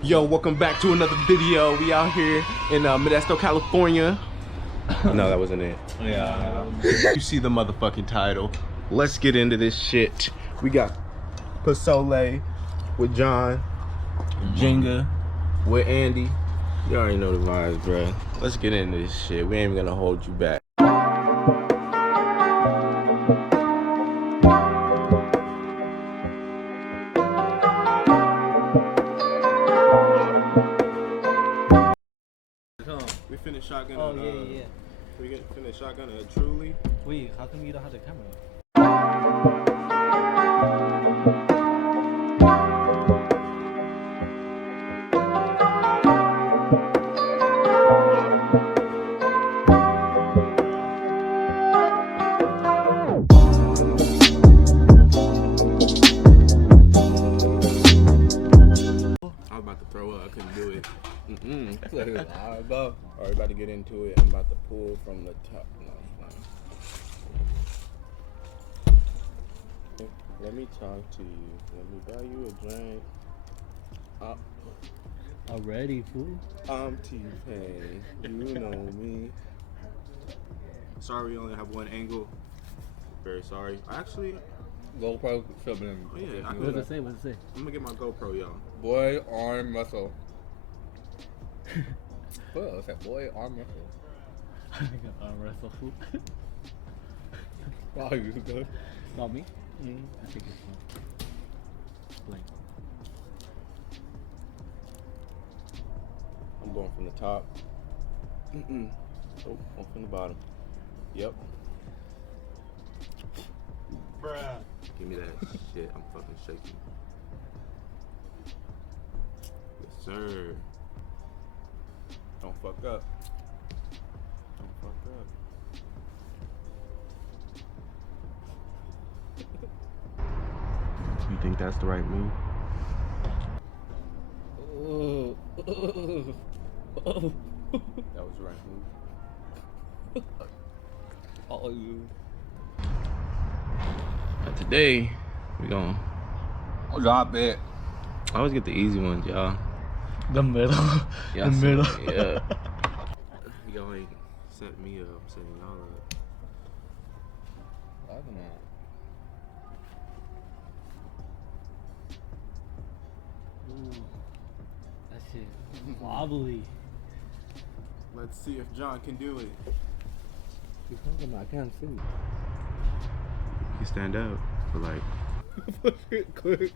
Yo, welcome back to another video. We out here in Modesto, California. No, that wasn't it. Yeah. You see the motherfucking title. Let's get into this shit. We got Pasole with John, Jenga with Andy. You already know the vibes, bruh. Let's get into this shit. We ain't even gonna hold you back. We finished shotgun. Oh yeah. We finished shotgun at Truly. Wait, how come you don't have the camera? I was about to throw up. I couldn't do it. Alright, about to get into it. I'm about to pull from the top. No, no. Let me talk to you. Let me buy you a drink. Already, fool? I'm T-Pain. You know me. Sorry, we only have one angle. Very sorry. Actually, GoPro should be in. oh yeah. What does it say? What does it say? I'm gonna get my GoPro, y'all. Boy, arm, muscle. What else? That boy, arm, muscle. I got arm wrestle, fool. Wow, you good? Not me? I think it's blank. I'm going from the top. Oh, I'm from the bottom. Yep. Bruh. Give me that shit. I'm fucking shaking. Yes, sir. Don't fuck up. Don't fuck up. You think that's the right move? That was the right move. Oh, you. But today, we gon' Drop it. I always get the easy ones, y'all. The middle. Yeah, The middle. Yeah. Y'all ain't set me up. I'm setting y'all up. I don't know. Ooh, that shit wobbly. Let's see if John can do it. You're talking about, I can't see. You stand up for like. Push it quick.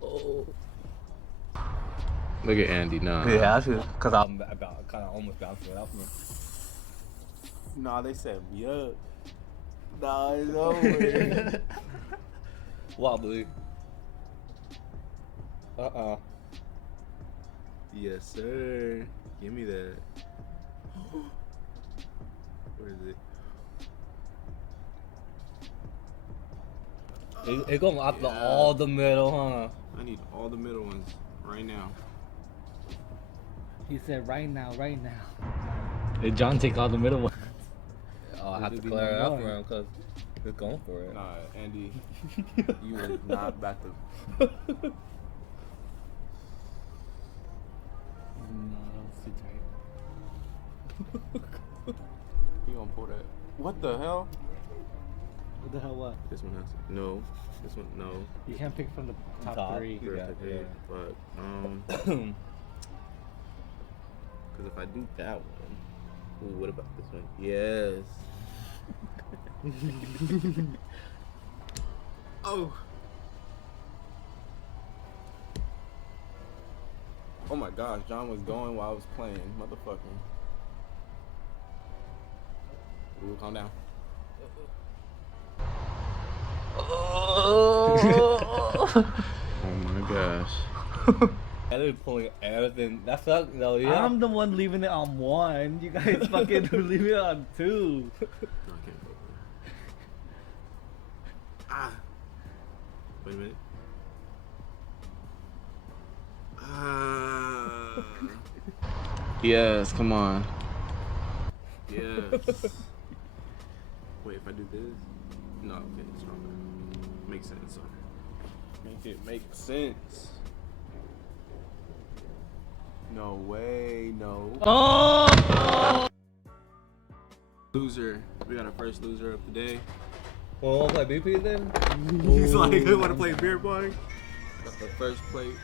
Oh. Look at Andy now. Yeah, I should. Cause I'm about kind of almost bouncing it off me. Nah, they set me up. Nah, it's over. Wobbly. Yes, sir. Give me that. Where is it? It going out the all the middle, huh? I need all the middle ones right now. He said right now. Did John take all the middle ones? I have to Maybe clear it no up more. for him because he's going for it. Nah, Andy, you are not about to. No, that's too tight. You gonna pull that? What the hell? What the hell? What? This one has no. This one no. You can't pick from the top Top. three. Yeah. But because if I do that one, ooh, what about this one? Yes. Oh. Oh my gosh, John was going while I was playing, motherfucker. Ooh, calm down. Oh my gosh. That is pulling everything. That sucks though, yeah. I'm the one leaving it on one. You guys fucking leave it on two. No, I can't go there. Ah. Wait a minute. Ah. Yes, come on. Yes. Wait, if I do this? No, okay, it's stronger. Makes sense. So. Make it make sense. No way, no. Oh! Loser. We got our first loser of the day. Well, wanna play BP then? He's like, I want to play beer pong. Got the first plate.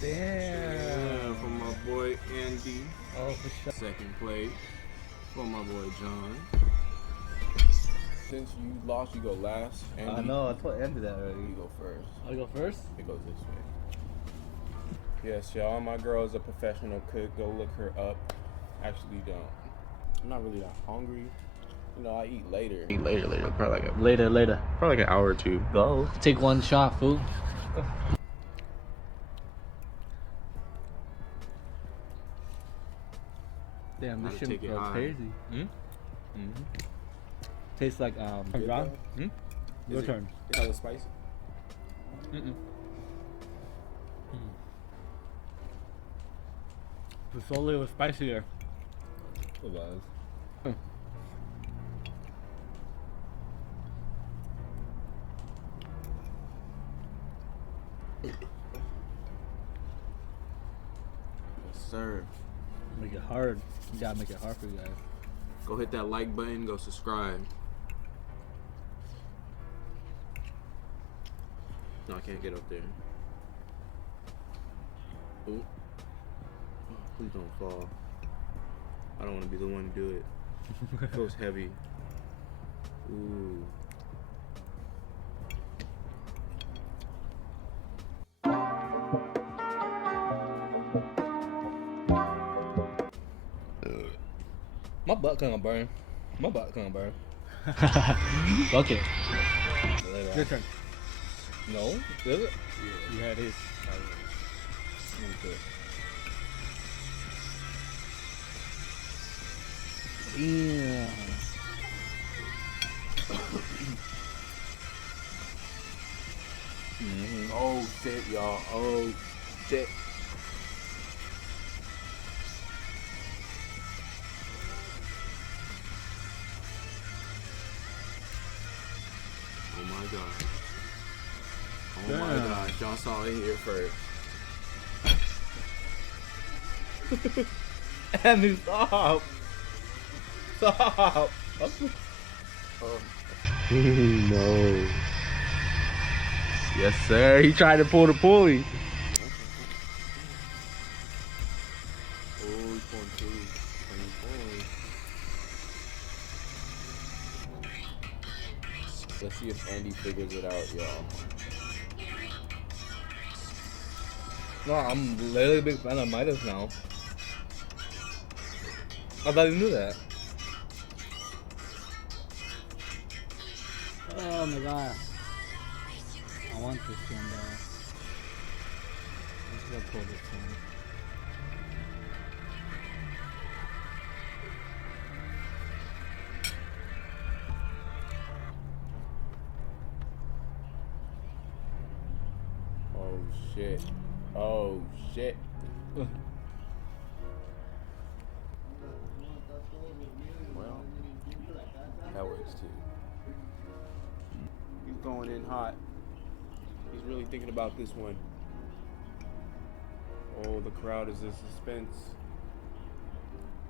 Damn. From my boy Andy. Oh, for sure. Second plate from my boy John. Since you lost, you go last. Andy, I know, I thought I ended that already. you go first. I'll go first? It goes this way. Yes, y'all. My girl is a professional cook. Go look her up. Actually, don't. I'm not really that hungry. You know, I eat later. Later. Probably like Later. an hour or two. Go. Take one shot, fool. Damn, this Gotta shit take it goes high. crazy. Tastes like Good brown. though? Your Is turn. It has a spicy. The sole was spicier. It was. Yes, sir. Make it hard. You gotta make it hard for you guys. Go hit that like button. Go subscribe. No, I can't get up there. Ooh. Oh, please don't fall. I don't want to be the one to do it. It feels heavy. Ooh. My butt gonna burn. Fuck it. Later Your on. turn. No? Is it? Yeah, it is. Okay. Yeah. Oh shit, y'all. Oh shit. Oh my god. Oh my Damn. gosh, y'all saw it here first. Andy, stop! Stop! No. Yes, sir. He tried to pull the pulley. Oh, he's pulling two. Let's see if Andy figures it out, y'all. No, I'm literally a big fan of Midas now. I thought you knew that. Oh my god. I want this one though. Let's go pull this one. Oh shit. Oh shit. Well, that works too. He's going in hot. He's really thinking about this one. Oh, the crowd is in suspense.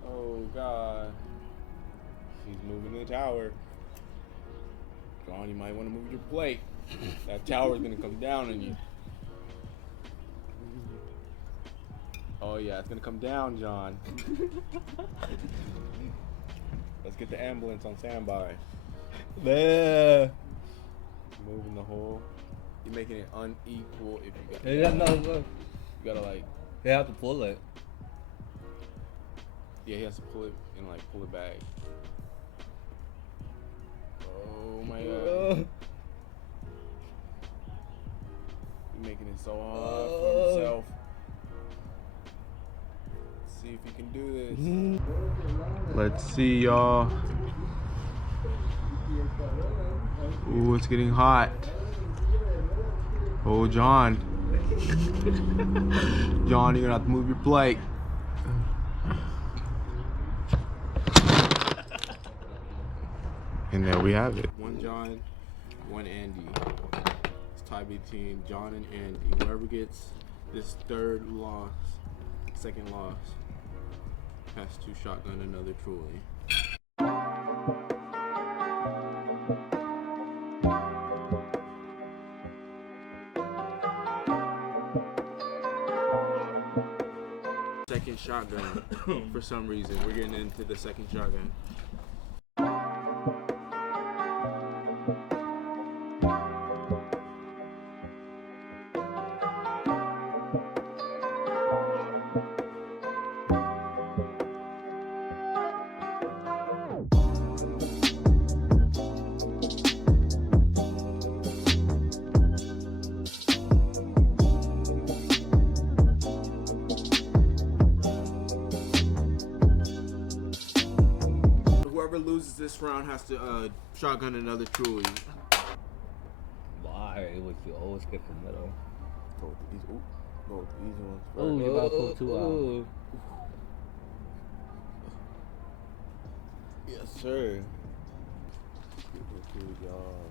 Oh god. He's moving the tower. John, you might want to move your plate. That tower's gonna come down on you. Oh yeah, it's gonna come down, John. Let's get the ambulance on standby. Yeah. Moving the hole. You're making it unequal if you got. Yeah, no, look. You gotta like. They have to pull it. Yeah, he has to pull it and like pull it back. Oh my god. You're making it so hard for himself. Let's see if he can do this. Let's see, y'all. Ooh, it's getting hot. Oh, John. John, you're gonna have to move your plate. And there we have it. One John, one Andy. It's tie between John and Andy. Whoever gets this third loss Second loss. Has to shotgun another truly. Second shotgun. For some reason, we're getting into the second shotgun. Whoever loses this round has to shotgun another truly. Why would you always get the middle? Go with the easy, go with the easy ones. Oh, you about to pull 2 out. Yes, sir. Good job.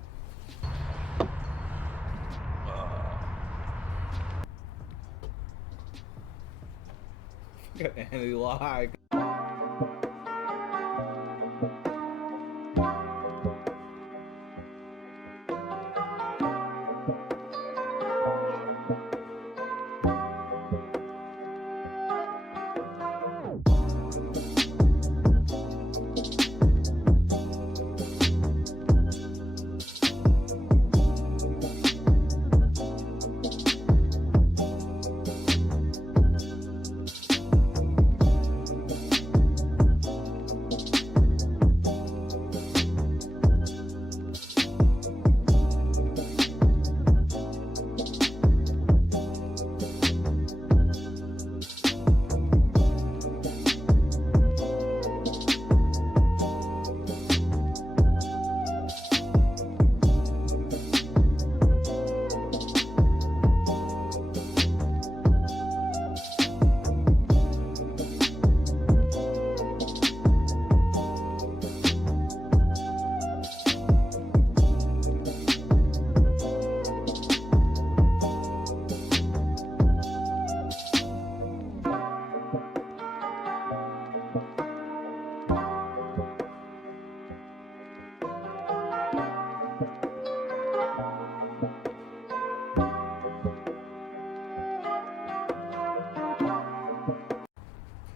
Andy, why?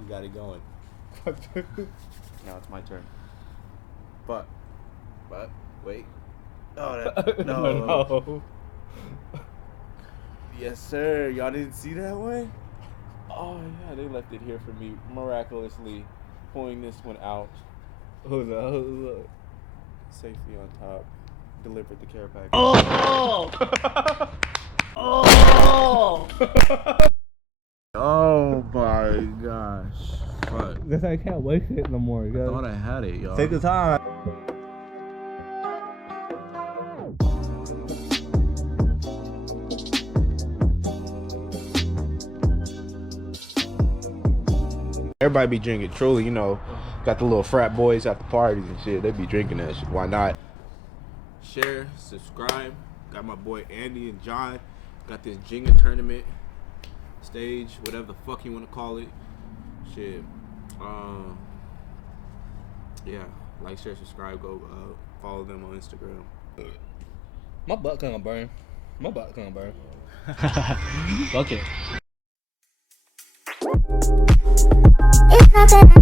Got it going. Now it's my turn. But wait. Oh, that, no. No. Yes, sir. Y'all didn't see that one? Oh yeah, they left it here for me miraculously, pulling this one out Who's up? safely on top. Delivered the care package. Oh! Oh! Oh my gosh. Fuck. Guess I can't waste it no more. I thought I had it, y'all. Take the time. Everybody be drinking truly, you know. Got the little frat boys at the parties and shit. They be drinking that shit. Why not? Share, subscribe. Got my boy Andy and John. Got this Jenga tournament stage, whatever the fuck you want to call it. Shit. Yeah. Like, share, subscribe. Go follow them on Instagram. My butt gonna burn. My butt gonna burn. Fuck it. It's not that